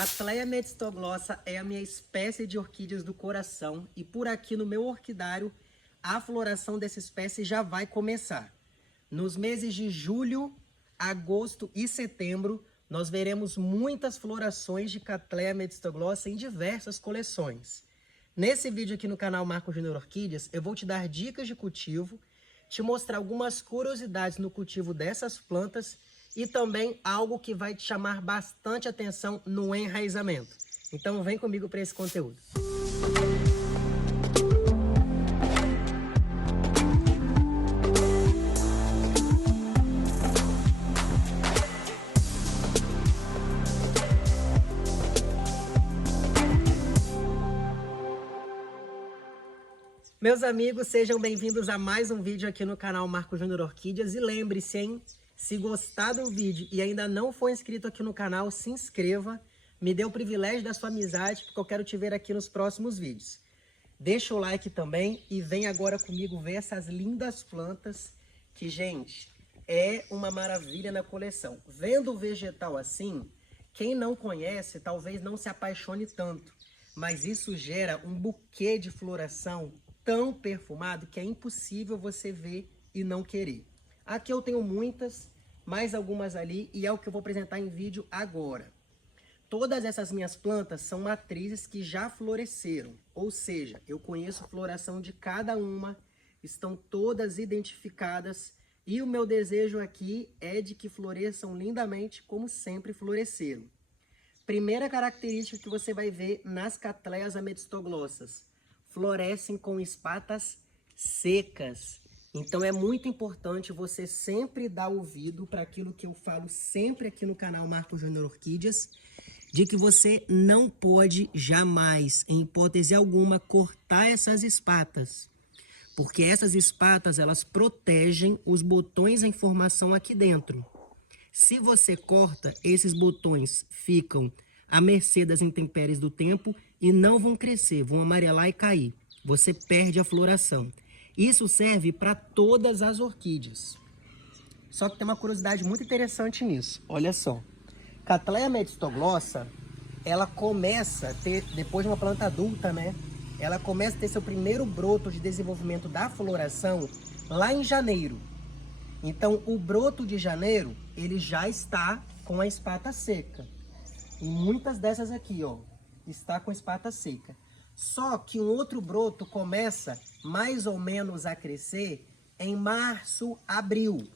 Cattleya metztoglossa é a minha espécie de orquídeas do coração e por aqui no meu orquidário a floração dessa espécie já vai começar. Nos meses de julho, agosto e setembro, nós veremos muitas florações de Cattleya metztoglossa em diversas coleções. Nesse vídeo aqui no canal Marco Júnior Orquídeas, eu vou te dar dicas de cultivo, te mostrar algumas curiosidades no cultivo dessas plantas e também algo que vai te chamar bastante atenção no enraizamento. Então vem comigo para esse conteúdo. Meus amigos, sejam bem-vindos a mais um vídeo aqui no canal Marco Júnior Orquídeas. E lembre-se, hein? Se gostar do vídeo e ainda não for inscrito aqui no canal, se inscreva. Me dê o privilégio da sua amizade, porque eu quero te ver aqui nos próximos vídeos. Deixa o like também e vem agora comigo ver essas lindas plantas que, gente, é uma maravilha na coleção. Vendo o vegetal assim, quem não conhece talvez não se apaixone tanto, mas isso gera um buquê de floração tão perfumado que é impossível você ver e não querer. Aqui eu tenho muitas, mais algumas ali, e é o que eu vou apresentar em vídeo agora. Todas essas minhas plantas são matrizes que já floresceram, ou seja, eu conheço a floração de cada uma, estão todas identificadas, e o meu desejo aqui é de que floresçam lindamente como sempre floresceram. Primeira característica que você vai ver nas Cattleyas metztoglossas: florescem com espatas secas. Então é muito importante você sempre dar ouvido para aquilo que eu falo sempre aqui no canal Marco Júnior Orquídeas, de que você não pode jamais, em hipótese alguma, cortar essas espatas. Porque essas espatas, elas protegem os botões em formação aqui dentro. Se você corta, esses botões ficam à mercê das intempéries do tempo e não vão crescer, vão amarelar e cair. Você perde a floração. Isso serve para todas as orquídeas. Só que tem uma curiosidade muito interessante nisso. Olha só. Cattleya metztoglossa, ela começa a ter, depois de uma planta adulta, né? Ela começa a ter seu primeiro broto de desenvolvimento da floração lá em janeiro. Então, o broto de janeiro, ele já está com a espata seca. E muitas dessas aqui, ó, está com a espata seca. Só que um outro broto começa mais ou menos a crescer em março, abril.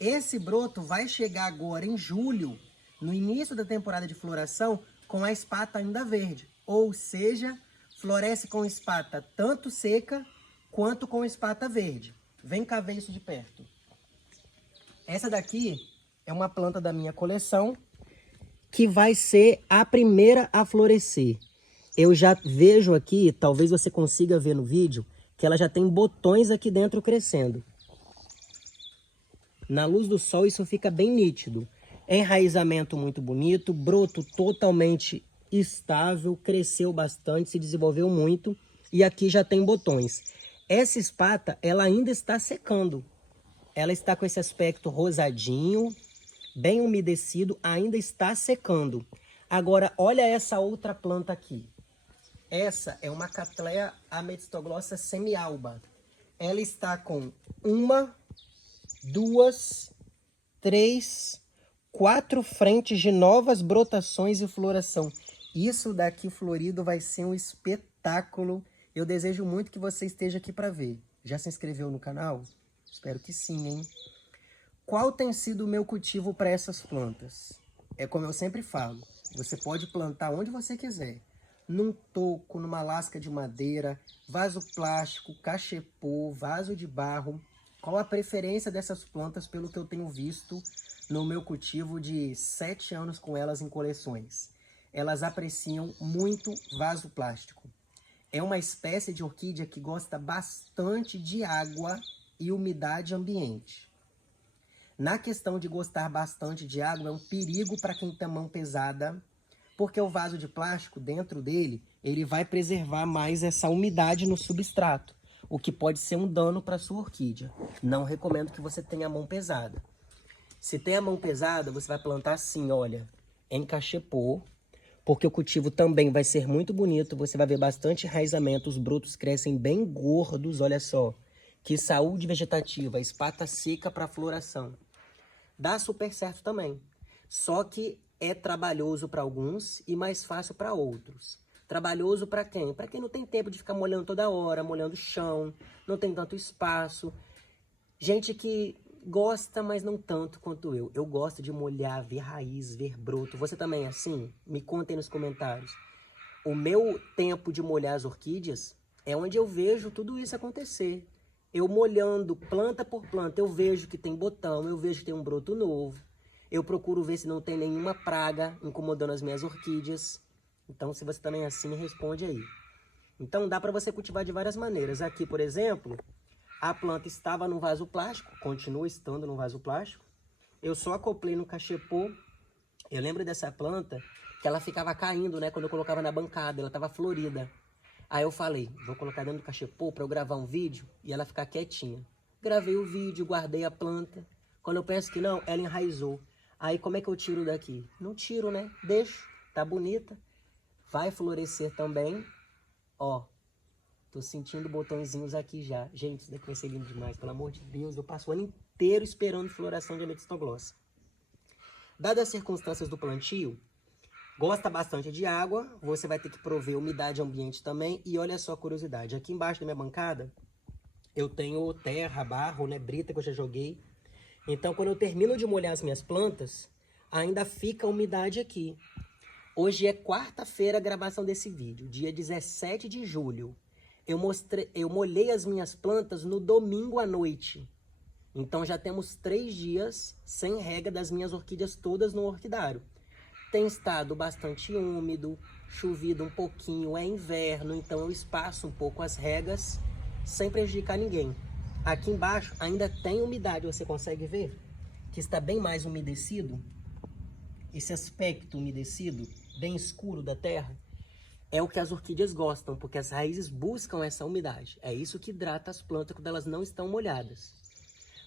Esse broto vai chegar agora em julho, no início da temporada de floração, com a espata ainda verde. Ou seja, floresce com espata tanto seca quanto com espata verde. Vem cá ver isso de perto. Essa daqui é uma planta da minha coleção que vai ser a primeira a florescer. Eu já vejo aqui, talvez você consiga ver no vídeo, que ela já tem botões aqui dentro crescendo. Na luz do sol isso fica bem nítido. Enraizamento muito bonito, broto totalmente estável, cresceu bastante, se desenvolveu muito e aqui já tem botões. Essa espata, ela ainda está secando. Ela está com esse aspecto rosadinho, bem umedecido, ainda está secando. Agora, olha essa outra planta aqui. Essa é uma Cattleya metztoglossa semialba. Ela está com 1, 2, 3, 4 frentes de novas brotações e floração. Isso daqui florido vai ser um espetáculo. Eu desejo muito que você esteja aqui para ver. Já se inscreveu no canal? Espero que sim, hein? Qual tem sido o meu cultivo para essas plantas? É como eu sempre falo, você pode plantar onde você quiser. Num toco, numa lasca de madeira, vaso plástico, cachepô, vaso de barro. Qual a preferência dessas plantas pelo que eu tenho visto no meu cultivo de 7 anos com elas em coleções? Elas apreciam muito vaso plástico. É uma espécie de orquídea que gosta bastante de água e umidade ambiente. Na questão de gostar bastante de água, é um perigo para quem tem mão pesada, porque o vaso de plástico, dentro dele, ele vai preservar mais essa umidade no substrato, o que pode ser um dano para a sua orquídea. Não recomendo que você tenha a mão pesada. Se tem a mão pesada, você vai plantar assim, olha, em cachepô, porque o cultivo também vai ser muito bonito, você vai ver bastante enraizamento, os brotos crescem bem gordos, olha só. Que saúde vegetativa, espata seca para floração. Dá super certo também, só que é trabalhoso para alguns e mais fácil para outros. Trabalhoso para quem? Para quem não tem tempo de ficar molhando toda hora, molhando o chão, não tem tanto espaço. Gente que gosta, mas não tanto quanto eu. Eu gosto de molhar, ver raiz, ver broto. Você também é assim? Me conta aí nos comentários. O meu tempo de molhar as orquídeas é onde eu vejo tudo isso acontecer. Eu molhando planta por planta, eu vejo que tem botão, eu vejo que tem um broto novo. Eu procuro ver se não tem nenhuma praga incomodando as minhas orquídeas. Então, se você também é assim, responde aí. Então, dá para você cultivar de várias maneiras. Aqui, por exemplo, a planta estava no vaso plástico, continua estando no vaso plástico. Eu só acoplei no cachepô. Eu lembro dessa planta que ela ficava caindo, né? Quando eu colocava na bancada, ela estava florida. Aí eu falei, vou colocar dentro do cachepô para eu gravar um vídeo e ela ficar quietinha. Gravei o vídeo, guardei a planta. Quando eu penso que não, ela enraizou. Aí como é que eu tiro daqui? Não tiro, né? Deixo, tá bonita. Vai florescer também. Ó, tô sentindo botõezinhos aqui já. Gente, isso daqui vai ser lindo demais, pelo amor de Deus. Eu passo o ano inteiro esperando floração de Ametistoglossa. Dadas as circunstâncias do plantio, gosta bastante de água, você vai ter que prover umidade ambiente também. E olha só a curiosidade, aqui embaixo da minha bancada, eu tenho terra, barro, né, brita que eu já joguei. Então, quando eu termino de molhar as minhas plantas, ainda fica a umidade aqui. Hoje é quarta-feira a gravação desse vídeo, dia 17 de julho. Eu molhei as minhas plantas no domingo à noite. Então já temos 3 dias sem rega das minhas orquídeas todas no orquidário. Tem estado bastante úmido, chovido um pouquinho, é inverno, então eu espaço um pouco as regas sem prejudicar ninguém. Aqui embaixo ainda tem umidade, você consegue ver? Que está bem mais umedecido. Esse aspecto umedecido, bem escuro da terra, é o que as orquídeas gostam, porque as raízes buscam essa umidade. É isso que hidrata as plantas quando elas não estão molhadas.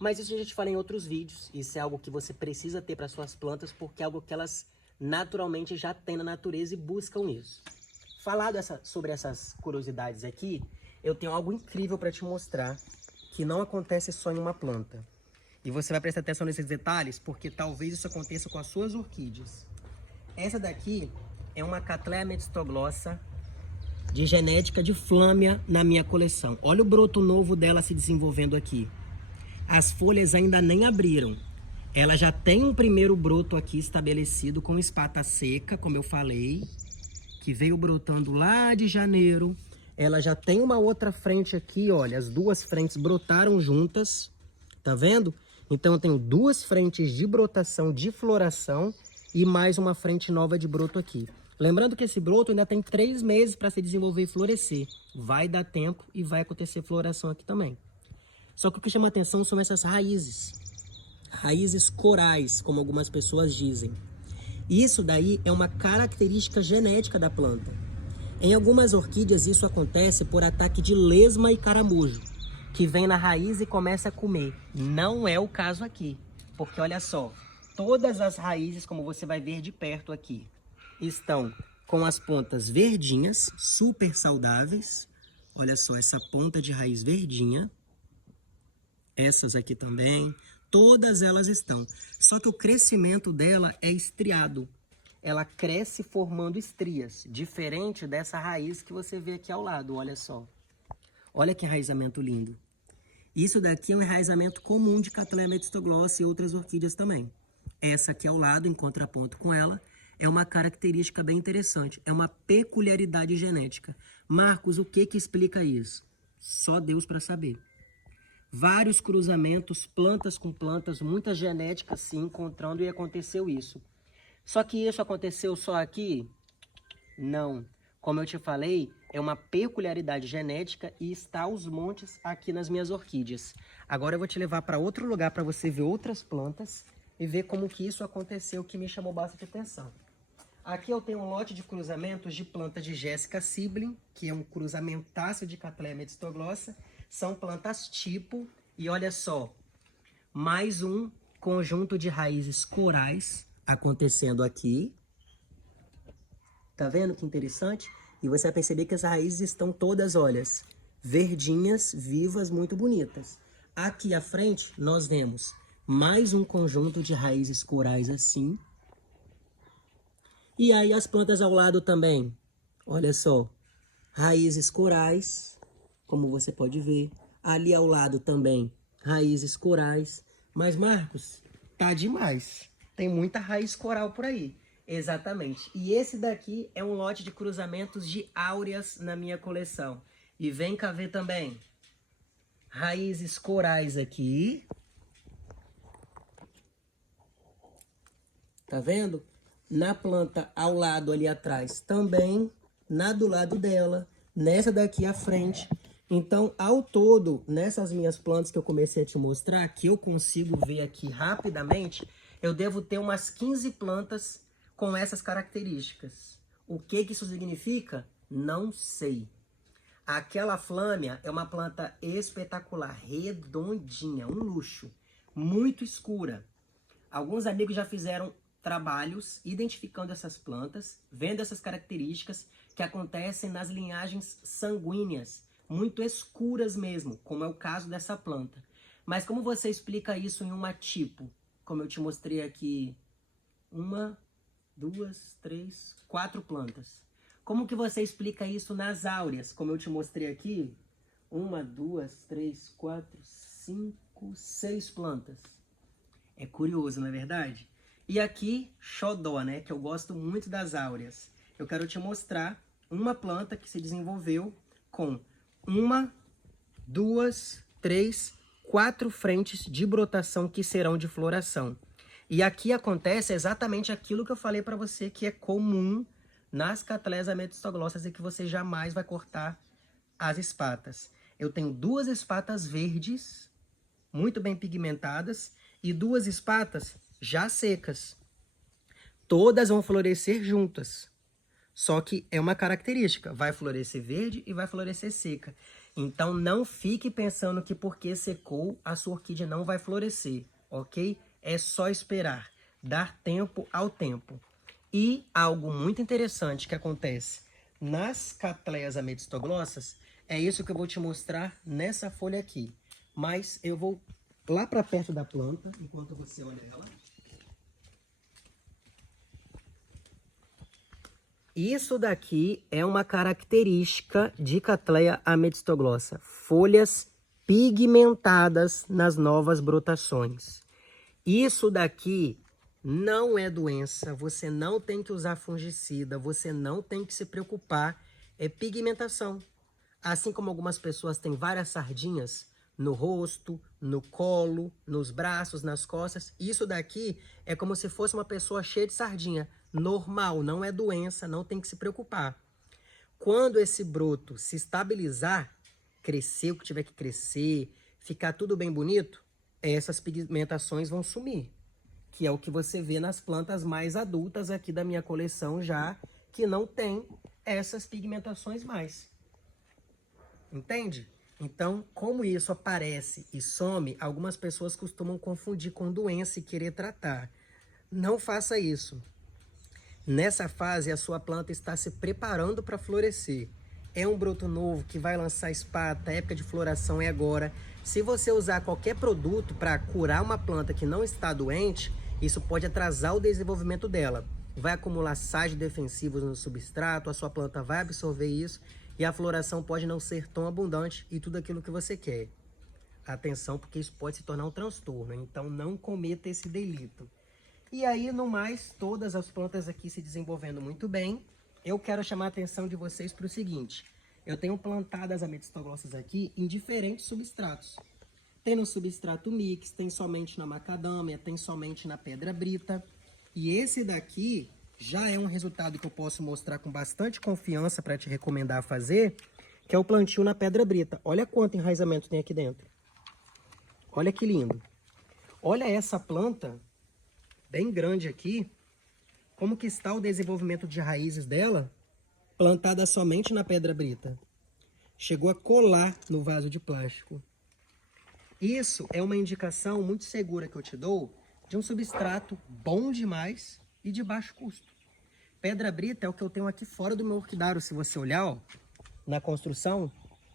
Mas isso eu já te falei em outros vídeos. Isso é algo que você precisa ter para suas plantas, porque é algo que elas naturalmente já têm na natureza e buscam isso. Falado sobre essas curiosidades aqui, eu tenho algo incrível para te mostrar, que não acontece só em uma planta. E você vai prestar atenção nesses detalhes, porque talvez isso aconteça com as suas orquídeas. Essa daqui é uma Cattleya ametistoglossa de genética de Flâmia na minha coleção. Olha o broto novo dela se desenvolvendo aqui. As folhas ainda nem abriram. Ela já tem um primeiro broto aqui estabelecido com espata seca, como eu falei, que veio brotando lá de janeiro. Ela já tem uma outra frente aqui, olha, as duas frentes brotaram juntas, tá vendo? Então eu tenho 2 frentes de brotação, de floração e mais uma frente nova de broto aqui. Lembrando que esse broto ainda tem 3 meses para se desenvolver e florescer. Vai dar tempo e vai acontecer floração aqui também. Só que o que chama atenção são essas raízes. Raízes corais, como algumas pessoas dizem. Isso daí é uma característica genética da planta. Em algumas orquídeas isso acontece por ataque de lesma e caramujo, que vem na raiz e começa a comer. Não é o caso aqui, porque olha só, todas as raízes, como você vai ver de perto aqui, estão com as pontas verdinhas, super saudáveis. Olha só essa ponta de raiz verdinha. Essas aqui também, todas elas estão. Só que o crescimento dela é estriado. Ela cresce formando estrias, diferente dessa raiz que você vê aqui ao lado, olha só. Olha que enraizamento lindo. Isso daqui é um enraizamento comum de Cattleya ametistoglossa e outras orquídeas também. Essa aqui ao lado, em contraponto com ela, é uma característica bem interessante. É uma peculiaridade genética. Marcos, o que explica isso? Só Deus para saber. Vários cruzamentos, plantas com plantas, muita genética se encontrando e aconteceu isso. Só que isso aconteceu só aqui? Não. Como eu te falei, é uma peculiaridade genética e está aos montes aqui nas minhas orquídeas. Agora eu vou te levar para outro lugar para você ver outras plantas e ver como que isso aconteceu, que me chamou bastante atenção. Aqui eu tenho um lote de cruzamentos de planta de Jessica Sibling, que é um cruzamentaço de Cattleya ametistoglossa. São plantas tipo, e olha só, mais um conjunto de raízes corais acontecendo aqui. Tá vendo que interessante? E você vai perceber que as raízes estão todas, olha, verdinhas, vivas, muito bonitas. Aqui à frente, nós vemos mais um conjunto de raízes corais assim. E aí as plantas ao lado também, olha só, raízes corais, como você pode ver. Ali ao lado também, raízes corais. Mas, Marcos, tá demais. Tem muita raiz coral por aí. Exatamente. E esse daqui é um lote de cruzamentos de áureas na minha coleção. E vem cá ver também. Raízes corais aqui. Tá vendo? Na planta ao lado ali atrás também. Na do lado dela. Nessa daqui à frente. Então, ao todo, nessas minhas plantas que eu comecei a te mostrar, que eu consigo ver aqui rapidamente, eu devo ter umas 15 plantas com essas características. O que isso significa? Não sei. Aquela flâmia é uma planta espetacular, redondinha, um luxo, muito escura. Alguns amigos já fizeram trabalhos identificando essas plantas, vendo essas características que acontecem nas linhagens sanguíneas, muito escuras mesmo, como é o caso dessa planta. Mas como você explica isso em uma tipo? Como eu te mostrei aqui, 1, 2, 3, 4 plantas. Como que você explica isso nas áureas? Como eu te mostrei aqui, 1, 2, 3, 4, 5, 6 plantas. É curioso, não é verdade? E aqui, xodó, né? Que eu gosto muito das áureas. Eu quero te mostrar uma planta que se desenvolveu com 1, 2, 3, 4 frentes de brotação que serão de floração. E aqui acontece exatamente aquilo que eu falei para você que é comum nas Cattleyas ametistoglossas e que você jamais vai cortar as espatas. Eu tenho 2 espatas verdes, muito bem pigmentadas, e 2 espatas já secas. Todas vão florescer juntas. Só que é uma característica, vai florescer verde e vai florescer seca. Então não fique pensando que porque secou, a sua orquídea não vai florescer, ok? É só esperar, dar tempo ao tempo. E algo muito interessante que acontece nas Cattleyas ametistoglossas, é isso que eu vou te mostrar nessa folha aqui. Mas eu vou lá para perto da planta, enquanto você olha ela. Isso daqui é uma característica de Cattleya ametistoglossa. Folhas pigmentadas nas novas brotações. Isso daqui não é doença, você não tem que usar fungicida, você não tem que se preocupar, é pigmentação. Assim como algumas pessoas têm várias sardinhas no rosto, no colo, nos braços, nas costas, isso daqui é como se fosse uma pessoa cheia de sardinha. Normal, não é doença, não tem que se preocupar. Quando esse broto se estabilizar, crescer o que tiver que crescer, ficar tudo bem bonito, essas pigmentações vão sumir. Que é o que você vê nas plantas mais adultas aqui da minha coleção já, que não tem essas pigmentações mais. Entende? Então, como isso aparece e some, algumas pessoas costumam confundir com doença e querer tratar. Não faça isso. Nessa fase, a sua planta está se preparando para florescer. É um broto novo que vai lançar espata, a época de floração é agora. Se você usar qualquer produto para curar uma planta que não está doente, isso pode atrasar o desenvolvimento dela. Vai acumular sais defensivos no substrato, a sua planta vai absorver isso e a floração pode não ser tão abundante e tudo aquilo que você quer. Atenção, porque isso pode se tornar um transtorno, então não cometa esse delito. E aí, no mais, todas as plantas aqui se desenvolvendo muito bem. Eu quero chamar a atenção de vocês para o seguinte. Eu tenho plantadas ametistoglossas aqui em diferentes substratos. Tem no substrato mix, tem somente na macadâmia, tem somente na pedra brita. E esse daqui já é um resultado que eu posso mostrar com bastante confiança para te recomendar fazer, que é o plantio na pedra brita. Olha quanto enraizamento tem aqui dentro. Olha que lindo. Olha essa planta bem grande aqui, como que está o desenvolvimento de raízes dela, plantada somente na pedra brita. Chegou a colar no vaso de plástico. Isso é uma indicação muito segura que eu te dou de um substrato bom demais e de baixo custo. Pedra brita é o que eu tenho aqui fora do meu orquidário. Se você olhar, ó, na construção,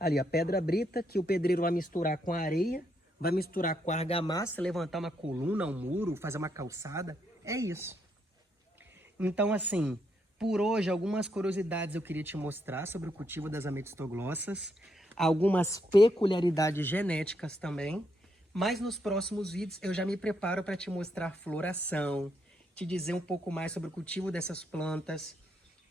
ali a pedra brita que o pedreiro vai misturar com a areia, vai misturar com a argamassa, levantar uma coluna, um muro, fazer uma calçada. É isso. Então, assim, por hoje, algumas curiosidades eu queria te mostrar sobre o cultivo das ametistoglossas, algumas peculiaridades genéticas também, mas nos próximos vídeos eu já me preparo para te mostrar floração, te dizer um pouco mais sobre o cultivo dessas plantas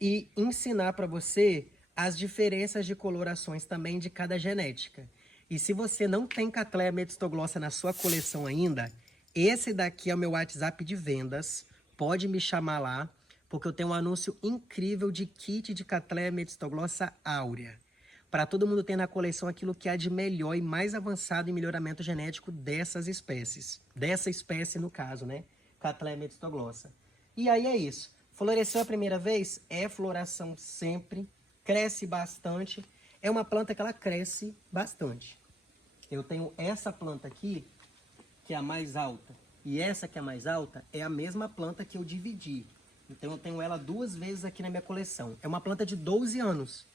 e ensinar para você as diferenças de colorações também de cada genética. E se você não tem Cattleya ametistoglossa na sua coleção ainda, esse daqui é o meu WhatsApp de vendas. Pode me chamar lá, porque eu tenho um anúncio incrível de kit de Cattleya ametistoglossa áurea. Para todo mundo ter na coleção aquilo que há de melhor e mais avançado em melhoramento genético dessas espécies. Dessa espécie, no caso, né? Cattleya ametistoglossa. E aí é isso. Floresceu a primeira vez? É floração sempre. Cresce bastante. É uma planta que ela cresce bastante. Eu tenho essa planta aqui, que é a mais alta, e essa que é a mais alta é a mesma planta que eu dividi. Então eu tenho ela 2 vezes aqui na minha coleção. É uma planta de 12 anos.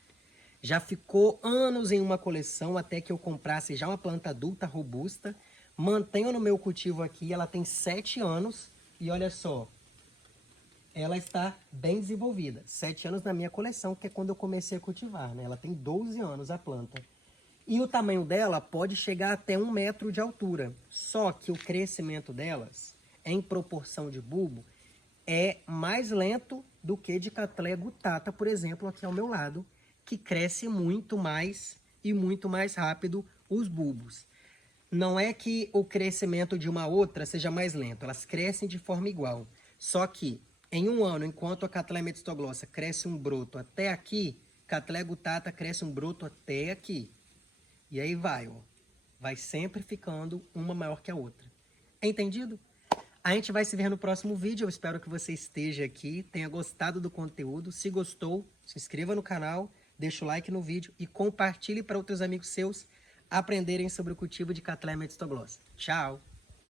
Já ficou anos em uma coleção até que eu comprasse já uma planta adulta, robusta. Mantenho no meu cultivo aqui, ela tem 7 anos. E olha só, ela está bem desenvolvida. 7 anos na minha coleção, que é quando eu comecei a cultivar, né? Ela tem 12 anos a planta. E o tamanho dela pode chegar até 1 metro de altura. Só que o crescimento delas, em proporção de bulbo, é mais lento do que de Cattleya gutata, por exemplo, aqui ao meu lado, que cresce muito mais e muito mais rápido os bulbos. Não é que o crescimento de uma outra seja mais lento, elas crescem de forma igual. Só que em um ano, enquanto a Cattleya ametistoglossa cresce um broto até aqui, Cattleya gutata cresce um broto até aqui. E aí vai, ó. Vai sempre ficando uma maior que a outra. Entendido? A gente vai se ver no próximo vídeo. Eu espero que você esteja aqui, tenha gostado do conteúdo. Se gostou, se inscreva no canal, deixa o like no vídeo e compartilhe para outros amigos seus aprenderem sobre o cultivo de Cattleya ametistoglossa. Tchau!